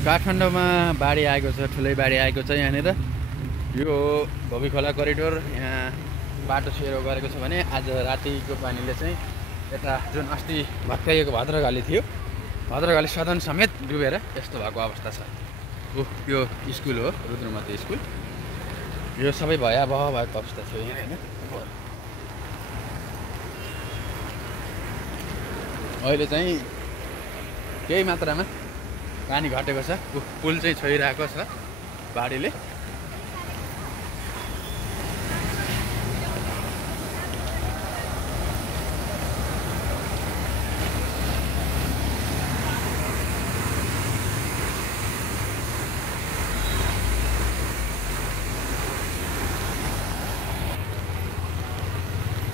काठमाडौँमा बाढी आएको छ, ठुलै बाढी आएको छ यहाँनिर। यो भोबी खोला करिडोर यहाँ बाटो सेरो गरेको छ भने आज रातिको पानीले चाहिँ यता जुन अस्ति भत्काइएको भद्रकाली थियो, भद्रकाली सदन समेत डुबेर यस्तो भएको अवस्था छ। यो स्कुल हो, रुद्रमती स्कुल। यो सबै भयावह भएको अवस्था थियो यहाँ हैन। अहिले चाहिँ केही मात्रामा पानी घटेको छ। पुल चाहिँ छोइरहेको छ बाढीले।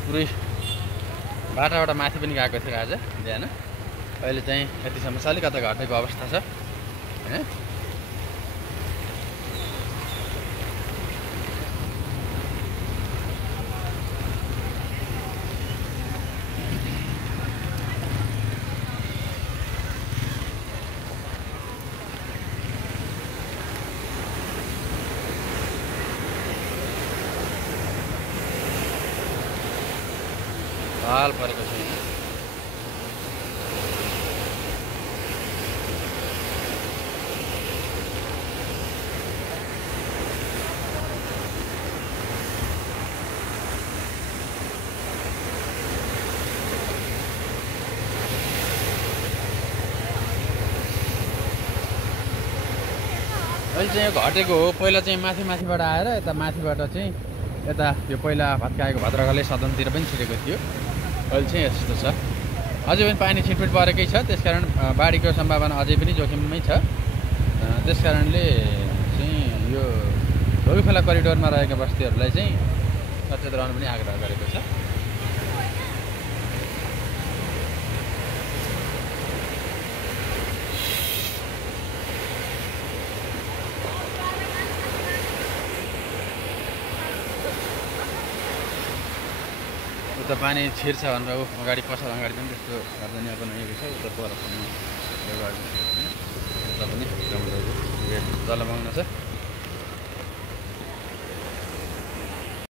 पुरै बाटाबाट माथि पनि गएको थियो आज बिहान। अहिले चाहिँ यतिसम्म चाहिँ अलिकता घटेको अवस्था छ हैन। हाल परेको छ। अहिले चाहिँ यो घटेको हो। पहिला चाहिँ माथिबाट आएर यता माथिबाट चाहिँ यता यो पहिला भत्काएको भद्रकाली सदनतिर पनि छिरेको थियो। अहिले चाहिँ यस्तो छ। अझै पनि पानी छिटफिट परेकै छ, त्यसकारण बाढीको सम्भावना अझै पनि जोखिममै छ। त्यसकारणले चाहिँ यो भोबी खोला करिडोरमा रहेका बस्तीहरूलाई चाहिँ सचेत रहनु पनि आग्रह गरेको छ। उता पानी छिर्छ भनेर अगाडि पसल अगाडि पनि त्यस्तो सावधानी अपनाइएको छ। उता परसम्म यो गरेको छ, उता पनि जलमग्न छ।